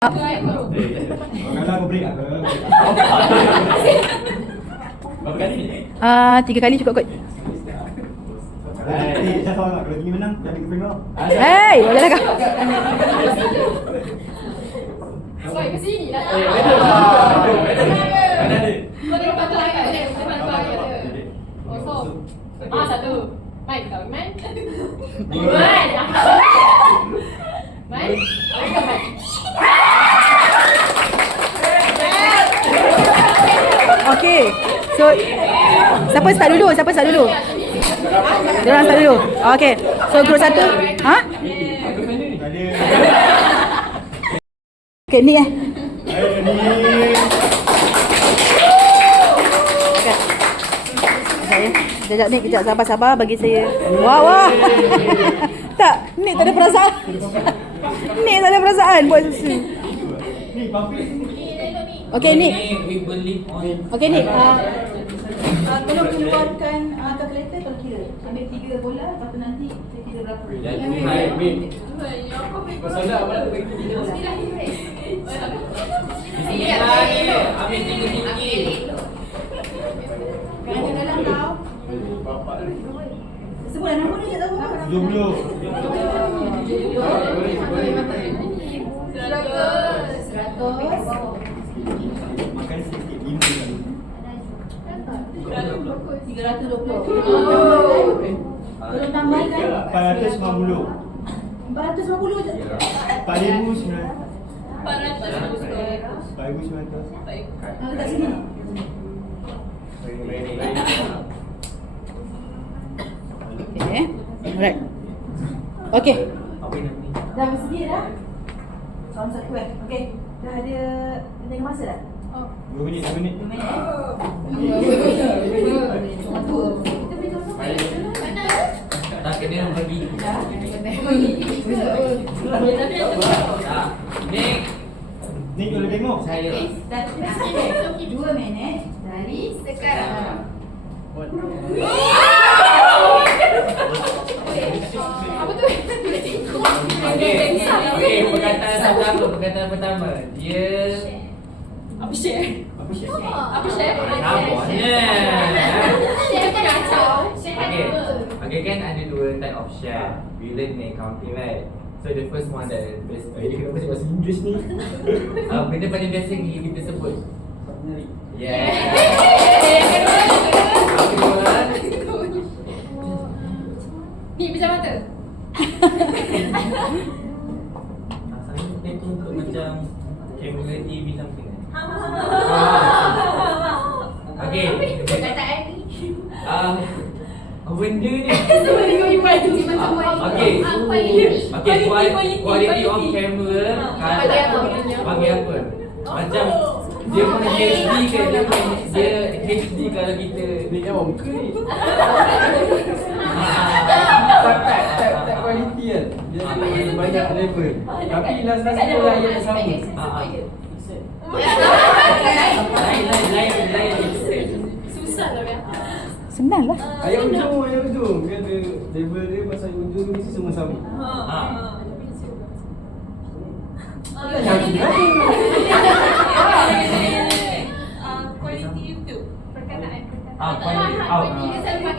Kalau aku break apa? Berapa kali? 3 kali cukup kot. Saya tahu nak kalau tinggi menang jadi keping kau. Hei, boleh lah kau. Kau ke sini lah. Mana dia? Kau tengok patah kan? Depan kau ada. Oh, so. Satu. Mai kau, Iman. Iman. Mai. Okey, Mai. Okey. So siapa start dulu? Diorang start dulu. Okey. So group 1. Ha? Okey, ni Ni. Sekejap ni, kejap sabar bagi saya. Wah. Tak, ni tak ada perasaan. Ni tak ada perasaan buat susu. Ni papi. Okey ni. We believe on. Okey ni. Tolong keluarkan kalkulator kalau kira. Ambil 3 bola, lepas tu nanti saya kira berapa. Hai, wait. Pasal dah mana tu bagi dia. Ambil tinggi. Kan dalam kau. Sebulan nombor ni tak tahu apa. 70. 100. Makan sikit 5. 320. Tolong tambahkan 450. 450 je. 4,900. 400. 4,900. Letak sini. Okay. Alright. Okay. Dah bersedia dah? Soalan satu kan? Okay. Dah ada tengok masa dah? 2 minit, 2 minit. 2 minit Tak kena bagi. Nick. Ni kalau tengok. Saya. Dah 2 minit dari sekarang. Apa tu? Okey, perkataan pertama. Dia Apa share? Apa sih? Apa share? Namanya. Share kan kacau. Okay kan ada 2 type of share. We learn in accounting, right? So the first one that best, dia kena baca bahasa Inggeris ni. Benda paling biasa kita sebut. Yeah. Ni macam mata. Saya tuntut macam kamera TV something. Okay. Perkataan ni. Benda ni. Okay, quality of camera bagi apa? Macam dia pun HD ke dia HD kalau kita ni kan muka ni. Tak kualiti kan. Dia ada banyak level. Tapi last-last tu layan sama. Lain. Susah lah ya. Senang lah. Ayat ujung. Dia ada level dia pasal ujung ni mesti semua sama. Kualiti YouTube. Perkataan.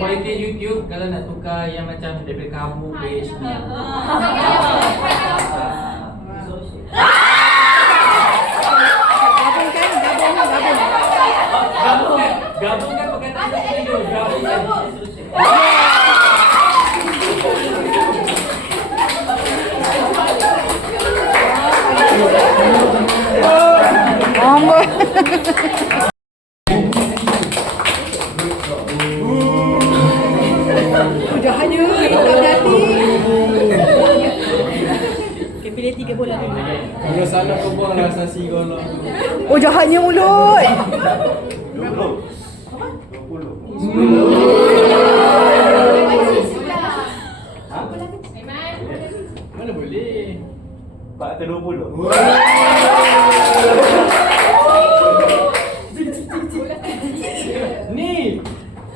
Kualiti YouTube kalau nak tukar yang macam daripada kamu ke HD. Gabungkan perkataan itu. Amboi. Jahatnya, tak berhati. Okay, pilih 3 bola tu. Kalau salah kau buang lah asasi kau lah. Oh, jahatnya mulut. 20. 20. Mana boleh? 420. Ni.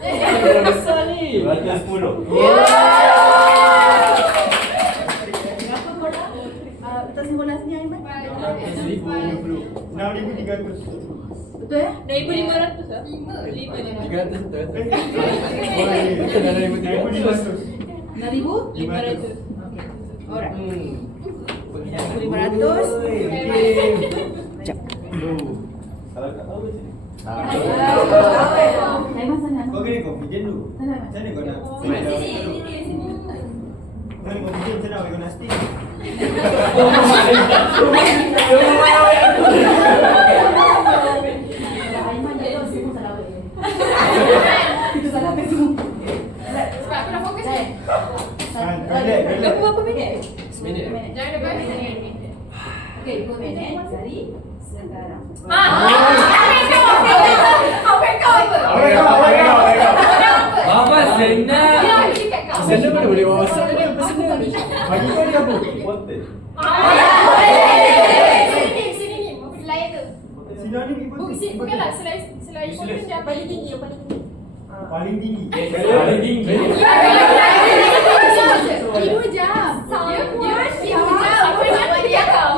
Bola besar ni. 210. Berapa korang? Letak simbolasi ni, Aiman. 6,300. Betul ya? 1,500 lah. 5,500. 300 betul. Eh, Betul dah 1,300. 6,000? 500. Alright. 500. 500. Sekejap. Kalau tak tahu macam ni. Aiman sana. Kau kena confident dulu. Macam mana kau nak? Macam mana confident macam mana kau nak stick? Aiman dia semua salah awak. Itu salah aku semua. Sebab aku dah fokus ni. Berapa minit? Minit. Jangan ada bahasa ni. Okey, 2 minit dari sekarang. Apa kau? Bapa senang. Dia ada dekat kau. Senang mana boleh bawa masuk ni? Apa senang ni? Bagi kau ni apa? Important. Sini ni, selain tu. Sinonim important. Bukanlah selain important dia paling tinggi, yang paling tinggi. Paling tinggi. Paling tinggi. Ibu jam. Ibu jam. Apa yang dia kau?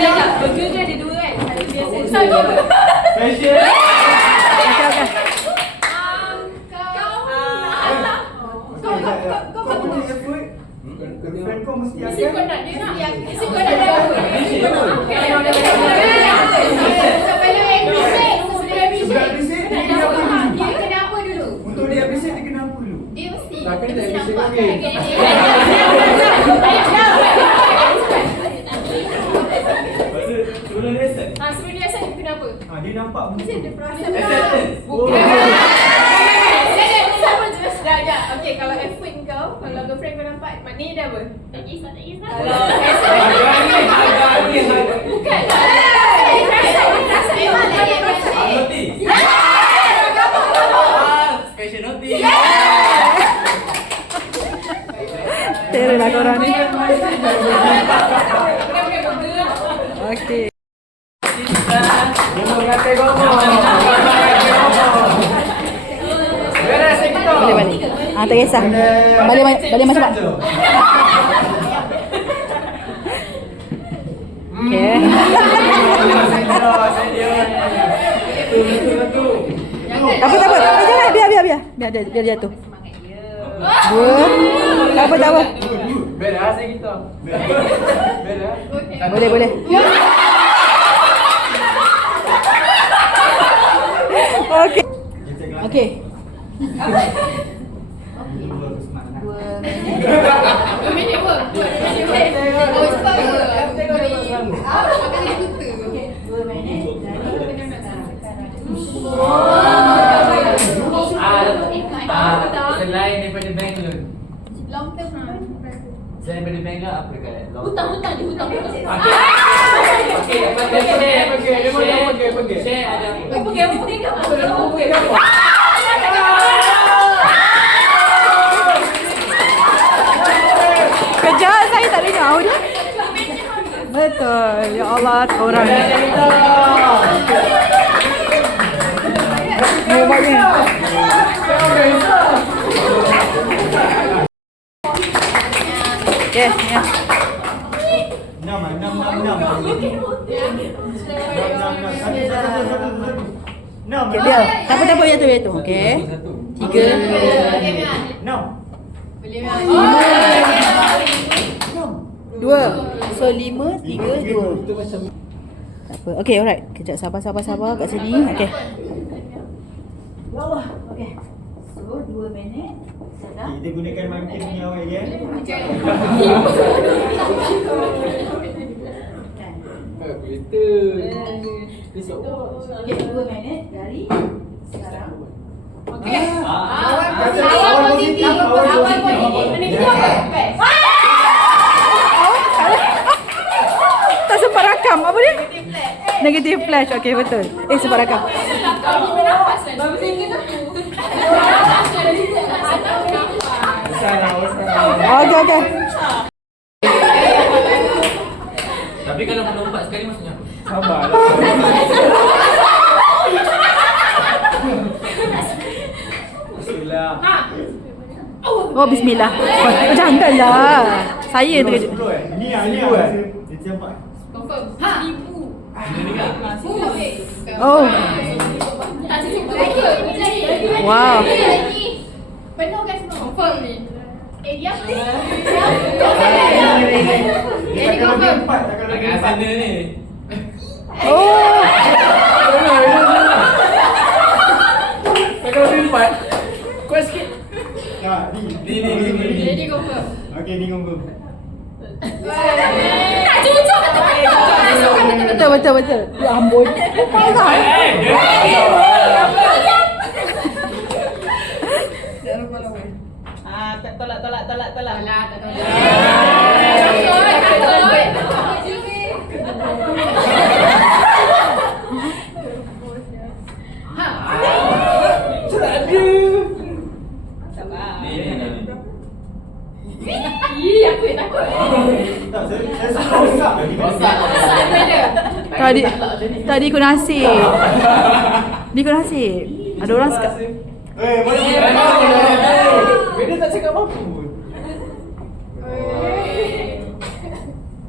Jangan. Baju dia ada dua kan? Satu biasa. Satu. Fashion. Kau punya effort. Girlfriend kau mesti Mesti kau akan. nak dia nak. Mesti kau nak dia apa? Mesti kau nak. Sebelum bising, dia kena apa dulu? Untuk dia appreciate dia kena apa dulu? Dia mesti. Tapi dia tak mesti appreciate nampak. lagi. Sebelum dia set. Sebelum dia asal dia kena apa? Dia nampak Mesti ada perasaan. Acceptance. Bukan. Sama jelas dah. Okey, kalau effort kau, kalau girlfriend kau nampak, maknanya dah apa? Tak kisah. Bukan. Special notice. Terus lah korang ni. Okey. Boleh balik. Tak kisah. Balik macam mana? Okey. Tak apa. Jangan. Biar dia jatuh. 2. Tak apa. Beras kita. Beras. Boleh. Okey. Okey. 2 minit. Minit apa? Oh, cepat ke? Makan dia buta. Okey, 2 minit dari Selain daripada bank loan. Long term. Selain daripada bank loan apa dekat long term? Hutang dia hutang. Okey, apa share ada apa? Pergi kau. Kejap, saya tak dengar dia. Betul. Ya Allah, korang ni. Hebatnya. Okey, ya. 6. Okey, biar. Tak apa, jatuh. Okey. 3. 2. So 5, 3, 2. Itu macam Tak apa. Okey, alright. Kejap, sabar kat sini. Okey. Ya Allah. Okey. So 2 minit. Sedap. Kita gunakan makin punya awal ya. kalkulator. Okey, 2 minit dari sekarang. Okey. Awal positif. Ini dia apa? Tak sempat rakam. Apa dia? Negative flash. Okey, betul. Sempat rakam. Okey. Tapi kalau melompat sekali maksudnya apa? Sabar. Bismillah. Oh, bismillah. Janganlah. Saya terkejut. Ini siapa? Confirm. Ha. Ibu. Oh. Tak cukup lagi. Lagi. Wow. Lagi. Penuh kan semua. Confirm ni. Dia. Jadi confirm. Agak sana ni. Oh. Kalau lebih 4. Kuat sikit. Ya, ni. Jadi confirm. Okey, ni confirm. Tak cucuk betul. Betul. Ya ampun. Tolak. Alah, tak tahu. Ih, aku yang takut. Tak, saya suka rosak. Rosak. Tadi ikut nasib. Dia ikut nasib. Ada orang suka. Benda tak cakap apa pun.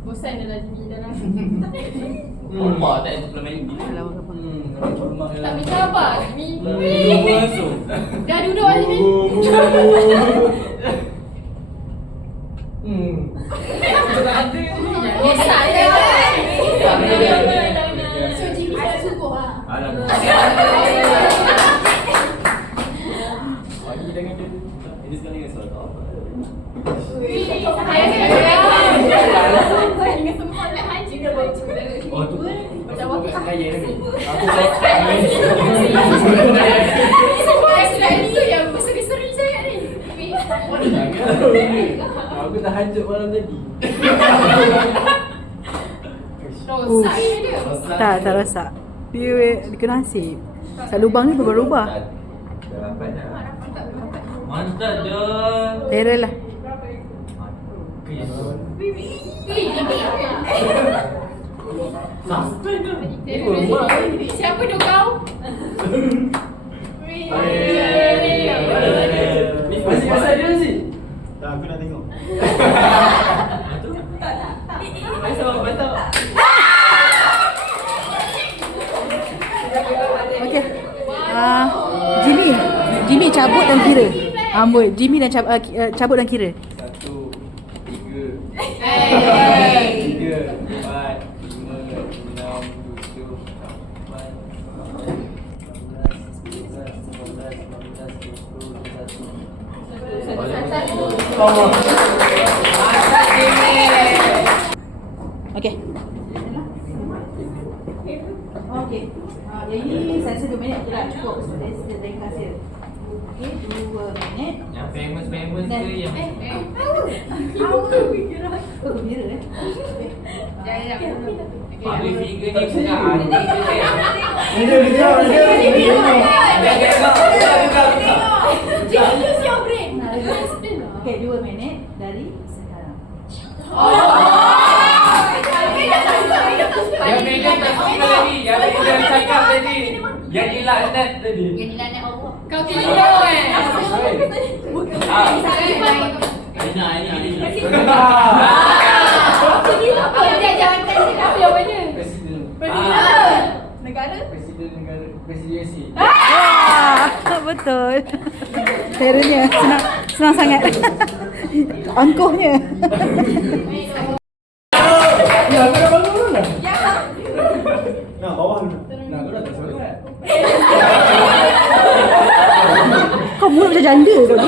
Bosan dah lah Jimmy dah lah. Rumah tak sebelum main ni. Tak minta apa Jimmy. Dua masuk. Dah duduk lah Jimmy. Tak ada ni. Bosan dah. So Jimmy tak sungguh lah. Bagi dengan dia. Ini sekali dengan soal apa? Dengan semua nak haji dah baca. Oh tu. Macam waktu Saya ni. semua Israel tu yang berseri-seri sangat ni. Aku dah hancur malam tadi. Rosak ni dia. Tak rosak. Dia ikut nasib. Lubang ni berubah-ubah. Dah dapat dah. Mantap je. Terror lah. Siapa tu kau? Masih pasal dia sih. Tak, aku nak tengok. Betul. Okey. Jimmy cabut dan kira. Amboi, Jimmy dan cabut dan kira. 1, 3, 4, 5, 6, 7, 8, 9, 10, 11, 12, 13. Okey. Okey. Yang ini saya rasa 2 minit je lah cukup dari hasil. Okey, 2 minit. Yang famous tu yang Oh, gembira public figure ni bukan artis je. Use your brain. Okey, 2 minit dari sekarang. Yang Megan tak suka tadi. Yang Megan cakap tadi. Yang dilaknat tadi. Kau tidur kan? Dia jangan tanya apa yang mana? Presiden. Negara? Presiden negara. Presidensi. Betul. Terrornya senang sangat. Angkuhnya. Ya, aku dah bangun dah. Nah, bawah ni. Nah, aku dah tak solat. Kau mulut macam janda kau ni.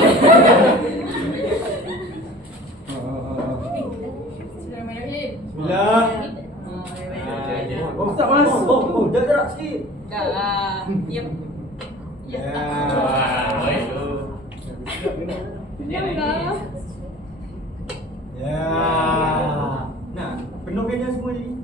Bismillahirrahmanirrahim. Bismillah. Oh, tak masuk. Oh, dah gerak sikit. Diam. Ya. Ya. Nah, penuhkan dia semua jadi.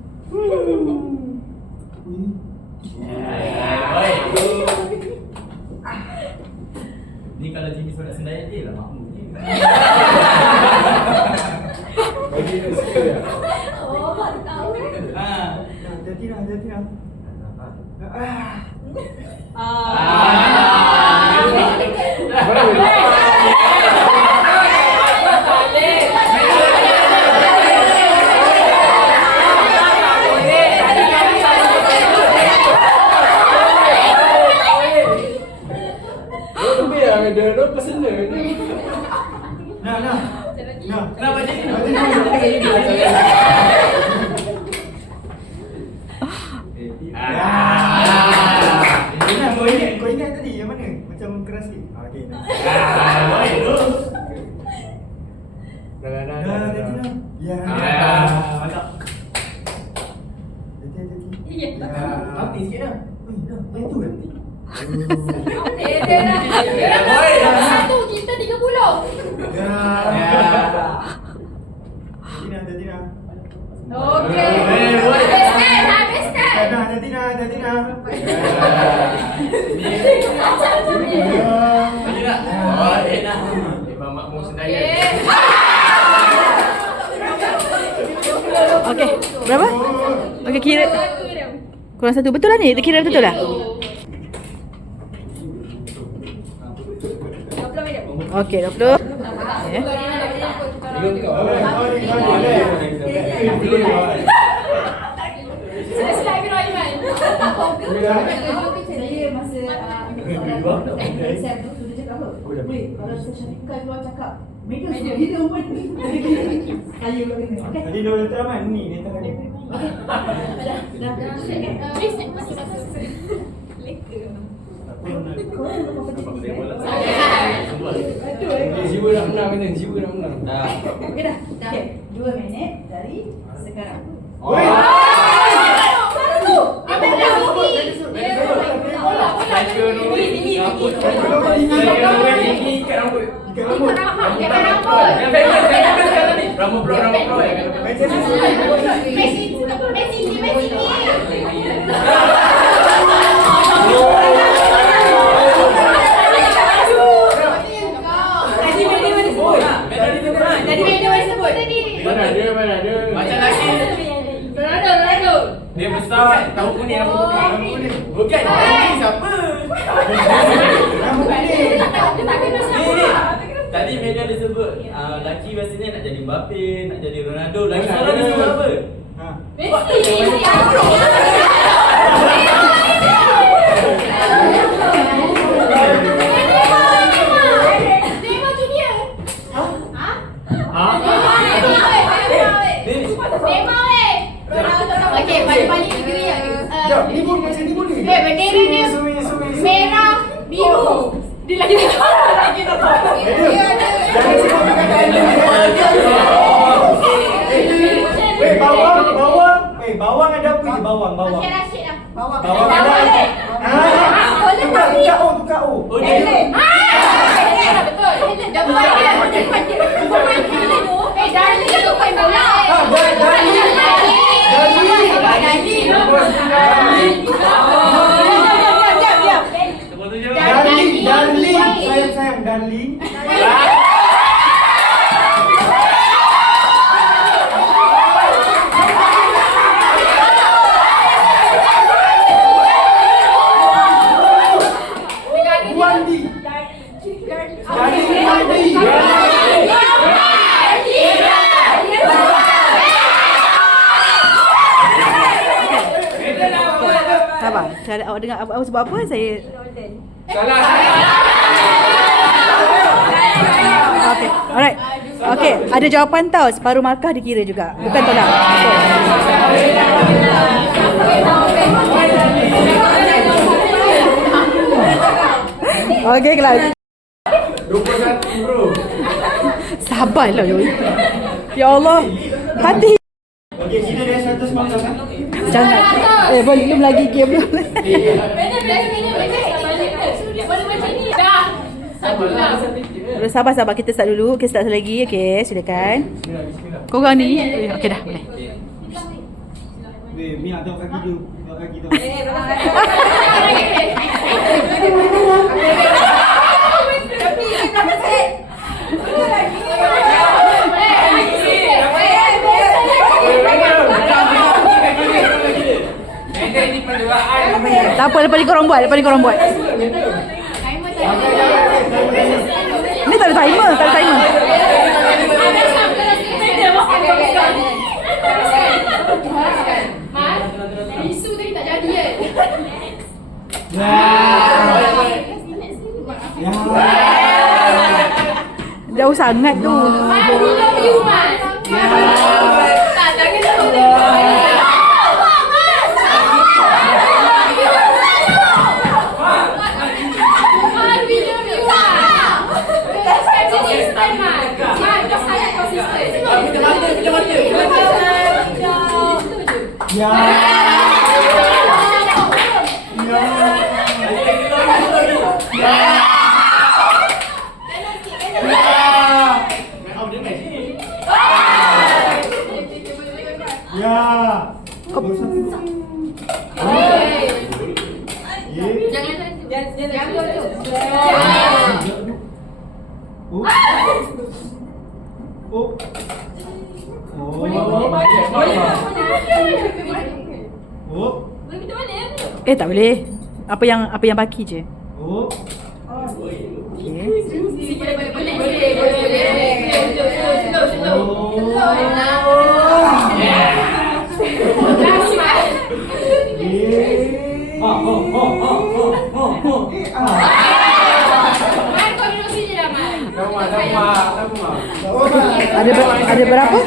Ni kalau Jimmy solat sendaya dia lah makmum je. Bagi dia sikit ya. Oh, baru tahu. Hati-hati lah. Api sikit lah. Main tu kan? Dia dah satu, kita 30. Tina. Okey. Habis kan? Dah, Tina. Ini nak. Oh, enak. Memang makmur sedaya. Okey, berapa? Okey, kira kurang satu. Betul lah ni? Kita kira betul lah? Okey, 20. Okay. Bismillahirrahmanirrahim. Saya masa exam tu sudah cakap apa? Weh, kalau saya Syafiqah keluar cakap Megan sudah gila pun. Saya pula kena. Okey. Tadi Donald Trump kan ni dia tengah ni. Dah. Jiwa nak menang kena. Jiwa nak menang. Dah. Okey dah. Okey. 2 minit dari sekarang. Mana dia? Macam lagi. Ronaldo. Dia besar, tahu kuning apa kuning. Bukan, ini siapa? Ni. Tadi media dia sebut lelaki biasanya nak jadi Mbappe, nak jadi Ronaldo. Lagi seorang dia sebut apa? Okey, paling-paling negeri yang Ni pun macam ni boleh. bendera dia merah, biru. Dia lagi tak tahu. Jangan sebut perkataan ni. Bawang ada apa je bawang? Okey, Rashid lah. Bawang. Bawang ada. Tukar O. Oh, dia. Betul. Dah buat dia. Darling tu main bola. Darling. Sayang, darling. Wandi. Sabar. Cara awak dengar awak sebut apa? Saya Salah. okey. Alright. Okey, ada jawapan tau. Separuh markah dikira juga. Bukan tolak. Okey, kelas. 21 bro. Sabarlah, Yoi. Ya Allah. Hati. Okey, kita dah 100 markah kan? Jangan. Belum lagi game belum. Sabar. Kita start dulu. Kita start lagi. Okey, silakan. Korang ni. Okey dah, boleh. Weh, Mia tengok kaki dia. Tengok kaki tu. Tak apa, lepas ni korang buat. Ni tak ada timer. Isu tadi tak jadi kan? Jauh sangat tu. Tak, jangan Ya. Ya. Jangan tunjuk. Oh. Boleh. Oh. Boleh kita balik. Tak boleh. Apa yang baki je. Oh. Okey. Ada berapa?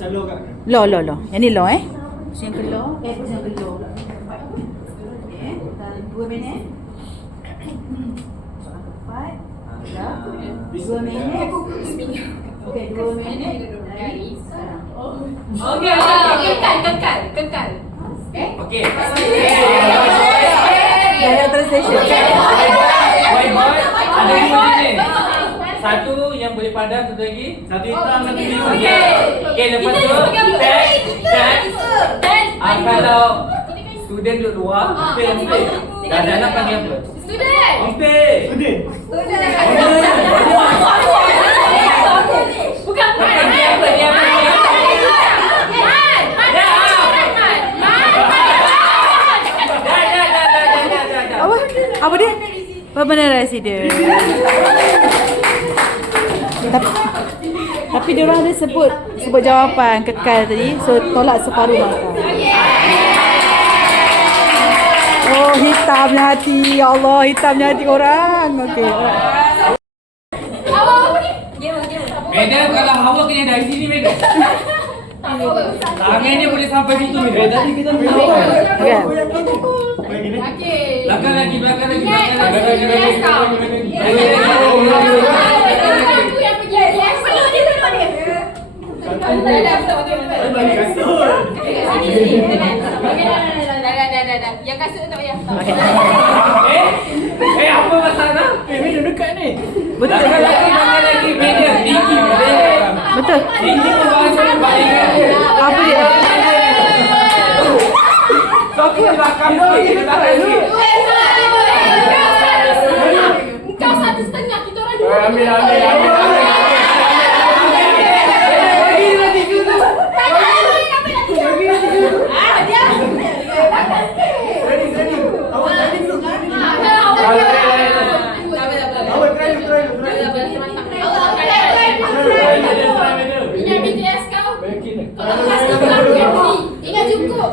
Calon kat. Lo. Yang ni lo Yang ke lo. Yang ke lo. Okey. 2 minit. Soalan keempat. Dah. 2 minit. Okey, 2 minit. Dari sekarang. Kekal. Okey. Dalam translation. Whiteboard ada 2 ni. Satu yang boleh padam, satu lagi. Satu hitam, satu biru. Okey, lepas tu kalau student duduk luar, dan anak panggil apa? Student. Student. Bukan. Dia apa? Apa dia? Permanent resident. Tapi dia orang ada sebut jawapan kekal tadi. So tolak separuh mata. Oh, hitamnya hati. Ya Allah, hitamnya hati orang. Okey. Madam, kalau Hawa kena dari sini, madam. Tangan dia boleh sampai situ, madam. Tadi kita Okey. Belakang lagi. Yang kasut tak payah. Apa masalah? Madam dekat ni. Betul. Belakang lagi, madam. Tinggi, madam. Betul. Tinggi pun bahasa yang baik. Apa dia? Kau ke belakang sikit, Kau 1.5, kita orang 2. Ambil. Ready. Awak ready dulu. Awak try dulu. Ingat BTS kau? Bagi ni. Ingat cukup.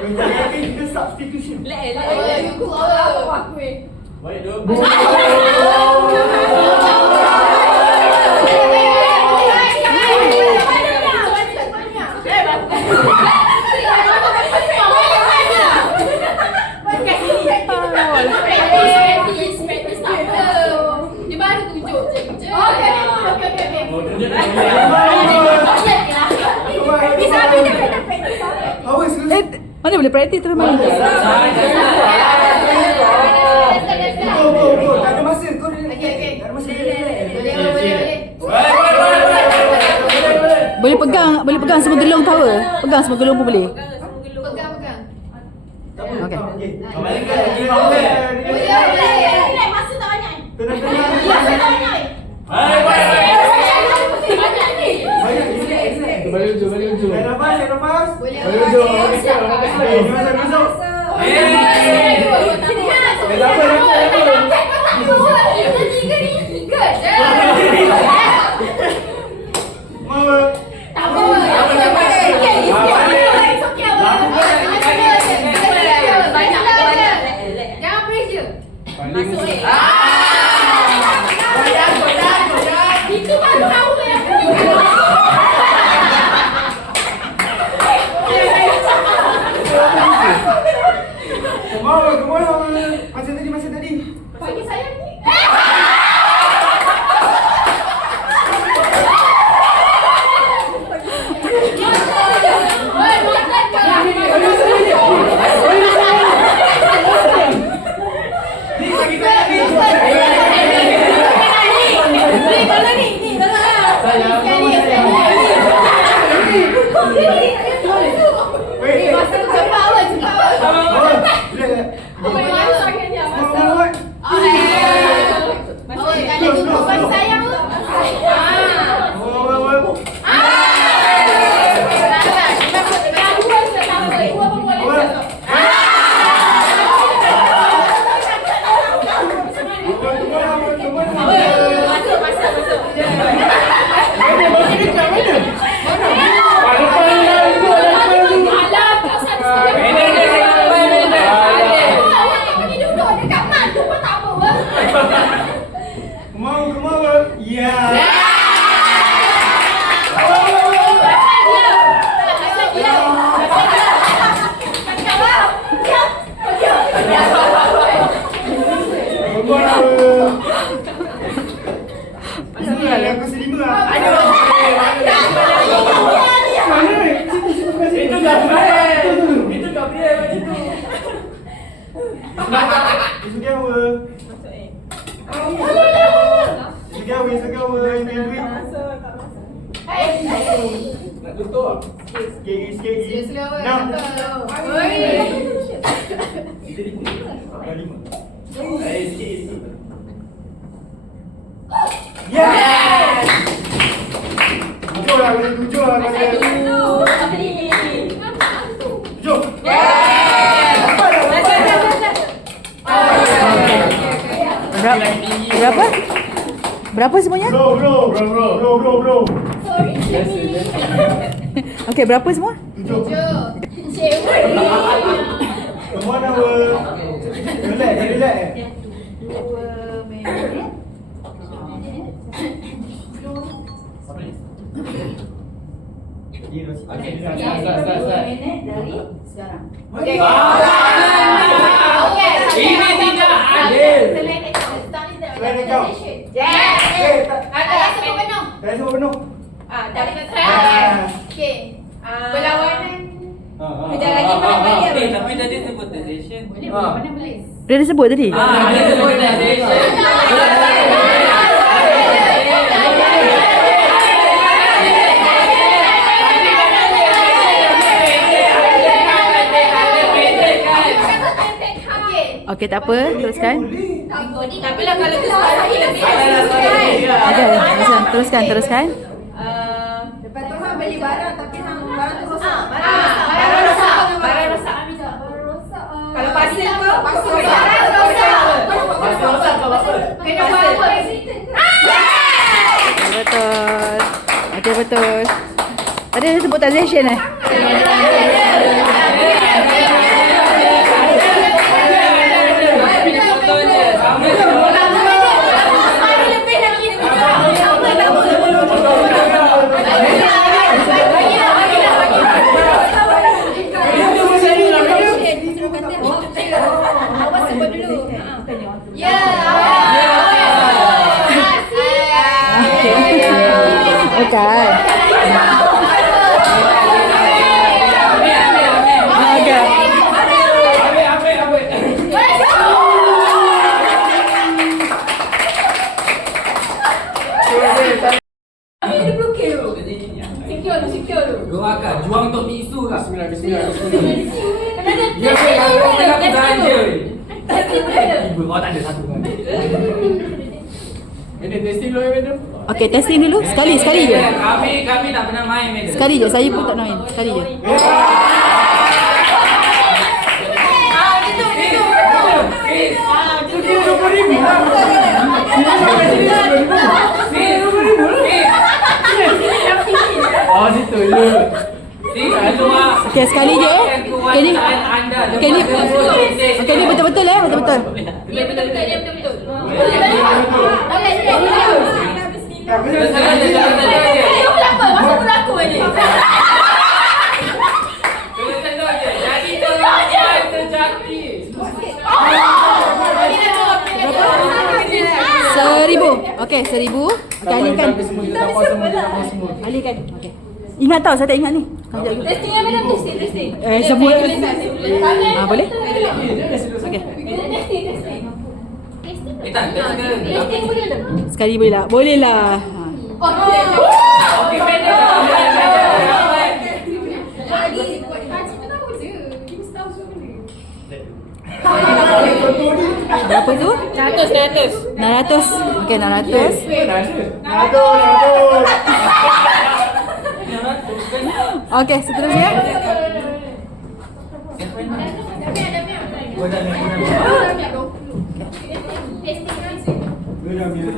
Tapi kita substitution. Cukup apa aku Baik dulu. Dia baru tunjuk je. Mana boleh praktis terus main. Go. Tak ada masa. Kau tak ada masa. Boleh pegang semua gelung tower. Pegang semua gelung pun boleh. Pegang. Okey. Masa tak banyak. Tenang. Balik ujung. Nafas. Boleh. Balik ujung. Masuk. Jangan pressure. Masuk. Itu baru tahu yang Kemana? Macam tadi. Bagi saya ni. Nak tutup tak? Sikit lagi. Slow. 6. Oi. Angka 5. Sikit. Yes! Tujuh lah, kena 7 lah. Tujuh. Berapa? Berapa semuanya? Bro. Okey, berapa semua? 7. Cik. Semua nama. Relax. 2 minit. Okay, start. 2 minit dari sekarang. Okey. Ini tidak adil. Selain account ni Selain account. Yes. Ada sebut penuh. Dah semua penuh. Dari kata. Okey. Ah. Perlawanan. Kejap lagi balik. Okay, tapi tadi sebut position. Mana boleh? Dia dah sebut tadi? Dia sebut position. Okey, tak apa. Teruskan. Tapi lah kalau tu suara lebih. Okey, teruskan. Lepas tu hang beli barang tapi hang barang tu rosak. Barang rosak. Barang rosak. Kalau pasir tu, pasir rosak. Kena buat apa? Betul. Okey, betul. Tadi dia sebut transaction Okay. Secure dulu. Dua akak, juang untuk bisu kak. Bismillah. Ya, kalau nak belanja. Ibu, tak ada satu kan. Ini testing dulu madam. Okey, testing dulu. Sekali je. Kami tak pernah main madam. Sekali je. Saya pun tak nak main. Sekali je. Oh, situ dulu. Okey, sekali je. Okey ni. Okey ni betul-betul betul-betul. Dia betul-betul. Masa berlaku ni. Jadi terlalu terjadi. 1,000. Okey, 1,000. Okey, alihkan. Alihkan. Okey. Ingat tau, saya tak ingat ni. Testing yang mana testing. Semua. Boleh? Okey. Testing. Tak, Testing boleh tak? Sekali boleh lah. Boleh lah. Okey, betul. Jadi Berapa tu? 100. 600. Okey, 600. Okey, seterusnya. Mana boleh?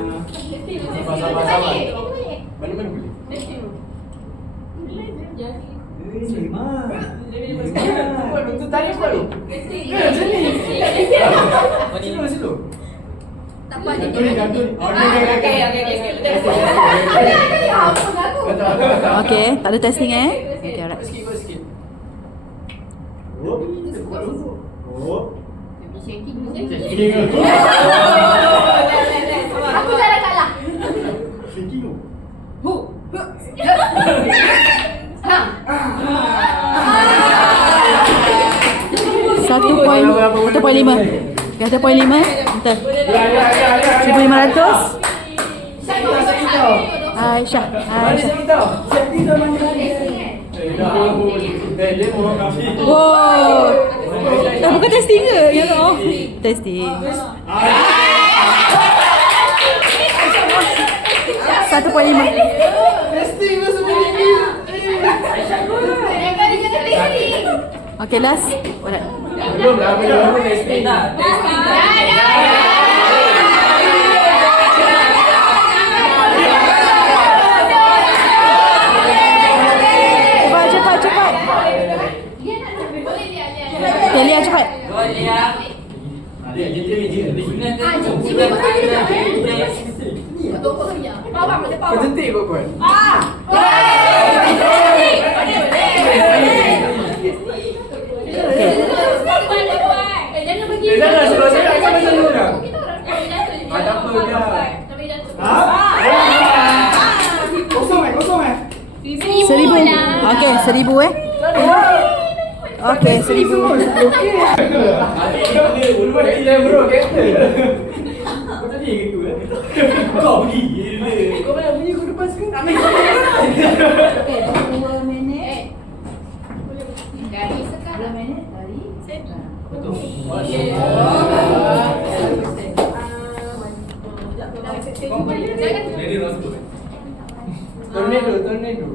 Tu tarik apa tu? Sini. Tak apa dia. Okey, tak ada testing Okey, alright. Sikit. Aku jangan kalah. Satu poin 1.5. Okey, 1.5 Betul. 1,500. Aisyah. Mana saya tahu? Dia mau kasih. Wow. Bukan testing ke? Ya oh. Testing. 1.5. Testing lah semua ni. Okay, last. Alright. Belum lah, belum testing. Cepat. Okay, Lia cepat. Kau cantik kot kau. Jangan sebab saya akan macam tu dah. Tak apa dah. Kosong eh? 1,000. Okay, 1,000 Okay, 1,000. Kita bro, kapten. Kau tadi gitu kan? Kau pergi je. Kau mana bunyi kau lepas ke? Okey, 2 minit. Dari sekarang. 2 minit dari. Jadi Roscoe. Tornado.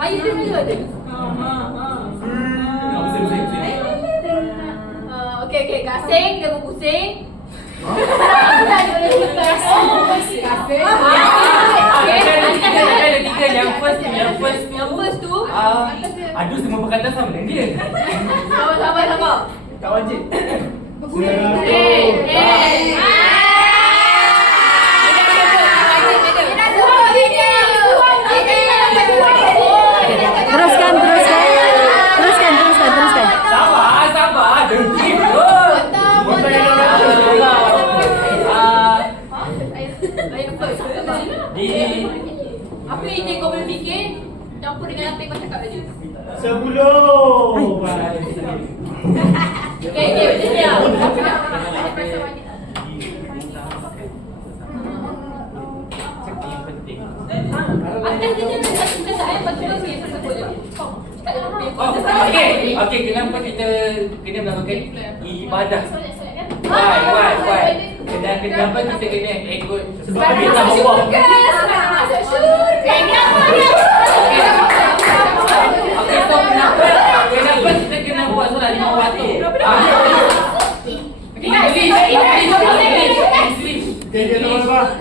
Ayo dia dulu ada. Okey, gasing dia berpusing. Gasing. Ada tiga. Yang first tu aduh semua perkataan sama dengan dia. Sabar. Tak wajib. Teruskan. Sabar. Dengki kot. Bukan yang orang Ayat first. Apa yang kau boleh fikir? Campur dengan apa yang kau cakap tadi. 10. Okey, macam dia. Okey, kenapa kita kena melakukan ibadah? Why? Dan kenapa kita kena ikut perintah Allah? Okey, so kenapa kita kena buat solat 5 waktu? English. Dia nombor berapa?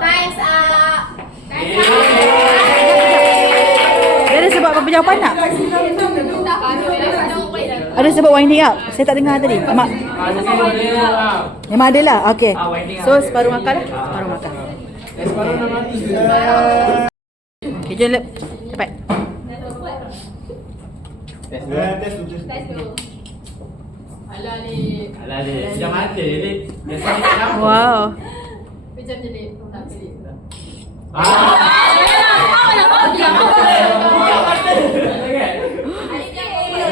Times up. Dia ada sebab apa jawapan tak? Ada sebab winding up. Saya tak dengar tadi. Memang ada lah. Okay. So separuh makan lah. Separuh nak mati. Okay, jom lep. Cepat. Test dulu. Alah ni. Sudah mati ni. Biasanya tak nampak. Wow. Macam je ni. Tak pelik.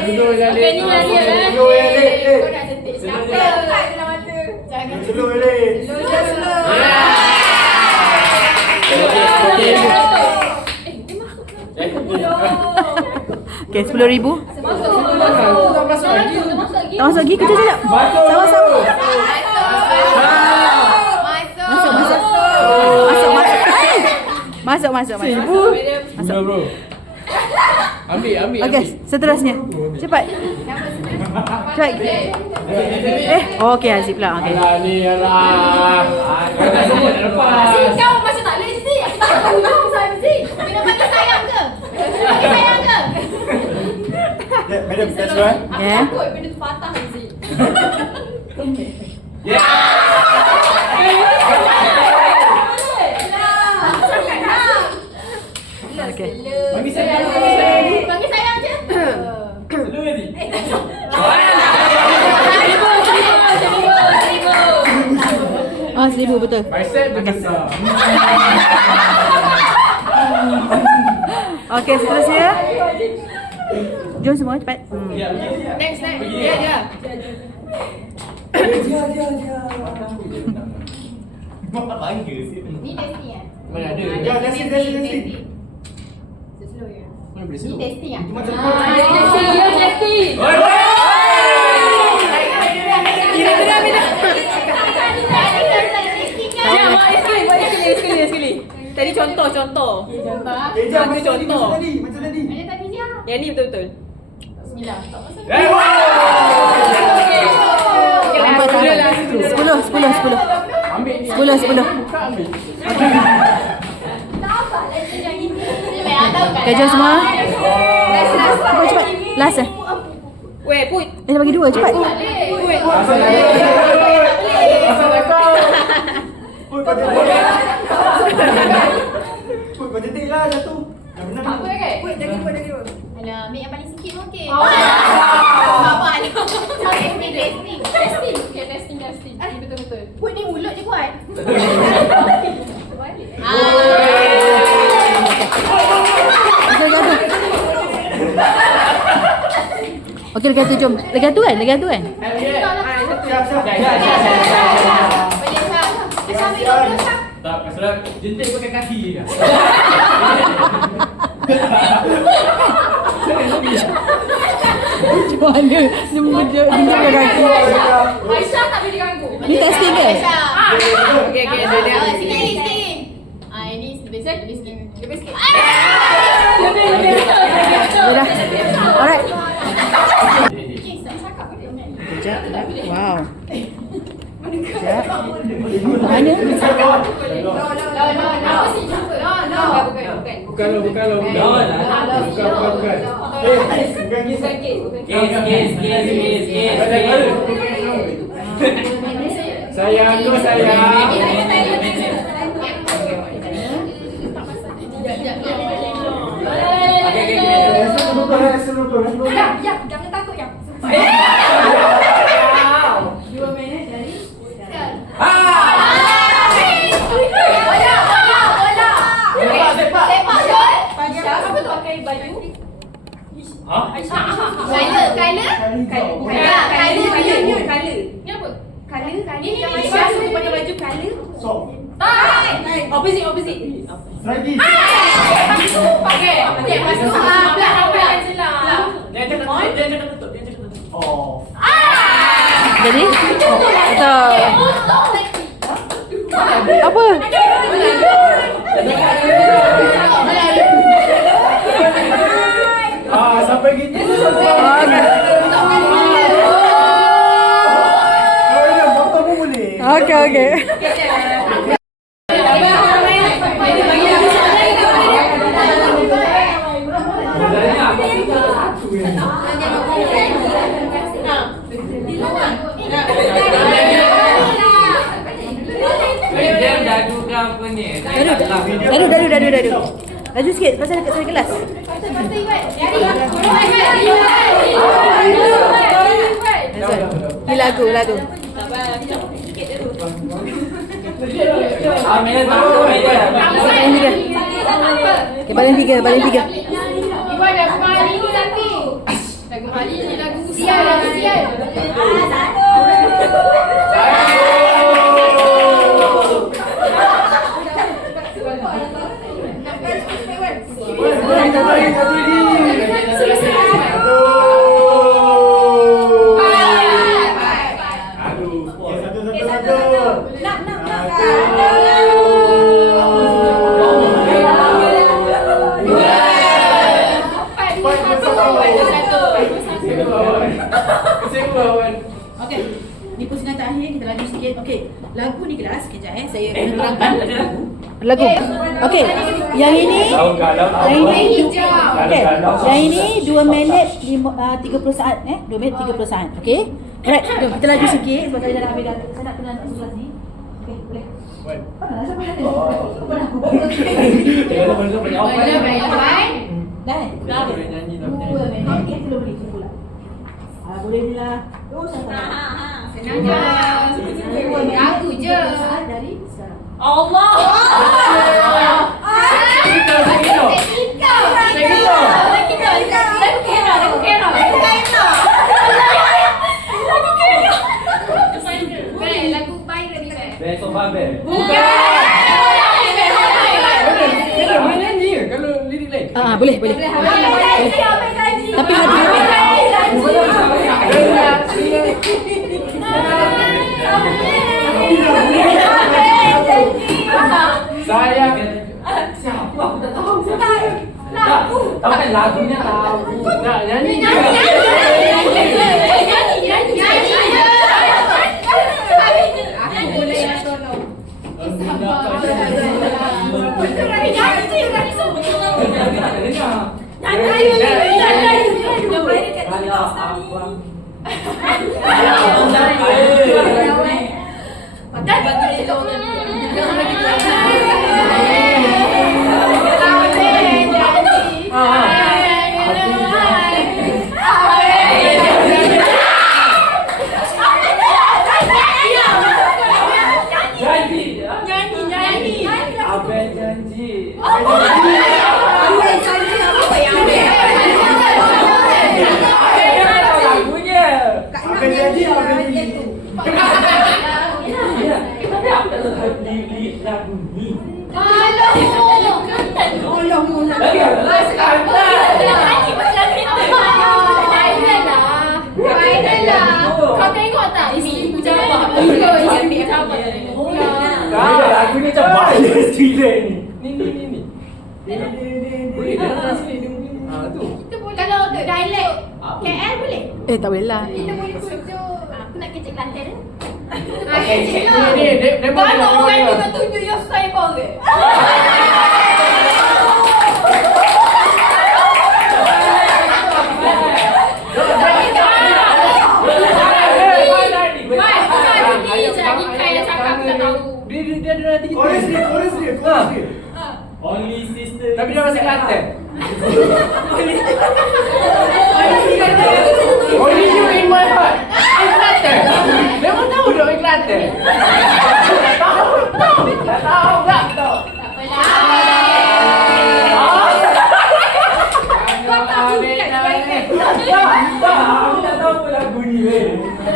Okey ni lah dia. Kau nak cantik. Cakap dalam mata. Jangan Slow balik. Okay, 10,000. Tak masuk lagi. Tak masuk lagi. Kejap. Sama-sama. Masuk. Masuk. Bro. Ambil. Okay, seterusnya. Cepat. Okay, Aziz pula. Okay. Alah ni, alah. Kau tak sebut dah lepas. Kau macam tak boleh Zee. Kau sama Zee. Minum mati sayang ke? Madam, test one. Aku Yeah. takut benda tu patah Zee. Okay. Bagi sayang. Bagi sayang je. Lu ni. Seribu. 1,000 betul. Bicep tu besar. Okey, seterusnya. Jom semua cepat. Next. Dia. Bangga sih. Ni testing kan? Mana ada? Ya, testing. Slow ya. Mana boleh Ni slow? testing kan? Itu macam testing. Oi. Sekali. Tadi contoh. Contoh. Macam tadi. Ada tadi dia. Yang ni betul-betul. Bismillah. Tak pasal. Nampak tak? 10. Ambil ni. 10. Buka ambil. Okay, jom semua. Cepat. Last eh. Dia bagi 2 cepat. Kau jetik lah satu. Dah benar. Apa kan? Lagi dua. Alah, ambil yang paling sikit pun okey. Apa ni? Testing. Okay, testing. Ni betul-betul. Put ni mulut je kuat. Okey, lagi satu jom. Lagi satu kan? Siap. Boleh Syah. Tak, pasal jentik pakai kaki je. Macam mana? Dia mengejar kaki. Aisyah tak boleh diganggu. Ni testing ke? Okey, sikit. Ini lebih sikit. Lebih. Dah. Alright. Okay, tak cakap apa dia. Sekejap. Wow. Sekejap. Mana? No. Bukan. Bukan lo. No lah. Bukan. Bukan kisah. Kes. Sayang. Jangan takut yang. 2 minit dari sekarang. Sepak Syul. Siapa tu pakai baju? Kyler. Ni apa? Ni Aisyah suka pakai baju Kyler. Sok. Opposite. Lagi. Pakai. Okey, masuk. Belak jelah. Dia cakap tutup. Oh. Jadi? Betul. Apa? Sampai gitu. Botol pun boleh. Okey. Dia jago ke apa ni? Dadu. Laju sikit pasal dekat sana kelas. Ni lagu. Minus satu aja. Okay, baling tiga. Ibu ada Mali ni tapi. Lagu Mali ni lagu sial. Okey. Ni pusingan terakhir kita laju sikit. Okey. Lagu ni kelas kejap saya terangkan lagu. Okey. Yang ini okey. Yang ini 2 minit 30 saat 2 minit 30 saat. Okey. Alright, jom kita laju sikit sebab saya dah ambil dah. Saya nak kena sebelah ni. Okey, boleh. Mana siapa nak? Dah. 2 minit 30 minit pula. Boleh je lah. Senang je. Lagu je. Dari Allah. Best of Abel. Bukan. Boleh nyanyi ke kalau lirik lain? Boleh. Tapi Saya siapa aku tak tahu siapa. Tahu kan lagunya tahu. Tak nyanyi. Abel janji. Lagunya. Abel janji, Abel janji. Tapi aku tak tahu lirik lagu ni. Lagi lah sekarang. Kau tengok tak? Ibu jawab. Ibu jawab. Lagu ni macam bias gila ni. Ni. Boleh dia translate dia mungkin. Tu. Kalau untuk dialek KL boleh? tak boleh lah. Kita boleh tunjuk. Aku nak kecek Kelantan. Ni dia Mana orang tiba tunjuk your style kau ke? Dia ada nanti kita. Chorus dia. Only sister. Tapi dia masih Kelantan. Only you in my heart. Kelantan. Memang tahu dia orang Kelantan. Tak tahu. Aku tak tahu apa lagu ni.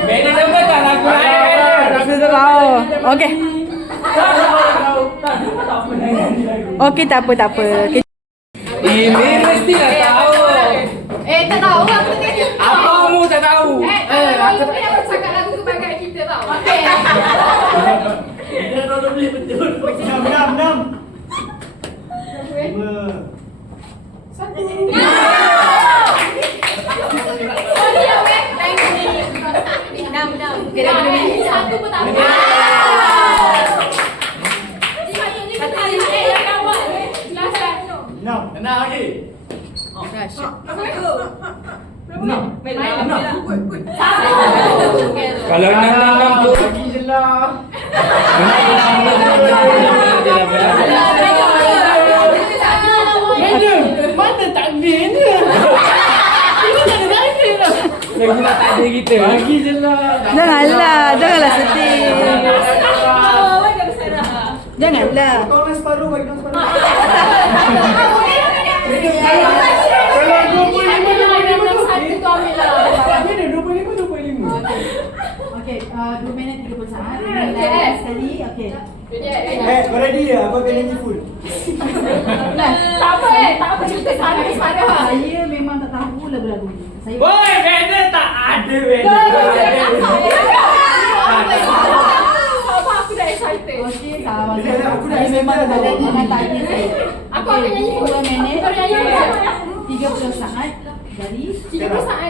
Manager pun tak lagu lain. Saya tahu. Okey. Okey, tak apa. Ini mesti lah tahu. Tak tahu aku tengok. Apa kamu tak tahu? Aku tak tahu cakap lagu kebanggaan kita tau. Okey. Dia kalau boleh betul. 6. 5. Satu pun tak apa. Nak lagi? Kalau 6 bagi je lah. Mana takdir ni? Lagi nak takdir kita. Bagi je lah. Janganlah sedih. Janganlah. Kau orang separuh, bagi orang separuh. Kalau 25 Satu tu ambil lah. Mana 25. Okey, 2 minit 30 saat. Okey. Sekali, okey. Kau ready ya? Abang akan nyanyi full. Tak apa cerita sana. Saya memang tak tahu lagu-lagu ni. Saya Woi, benda tak ada benda. Sabar, aku dah excited. okey, sabar. Aku dah Saya memang tak excited ada dah. dengan takdir saya. Aku akan nyanyi full. 2 minit Kau nyanyi full. 30 saat dari 30 saat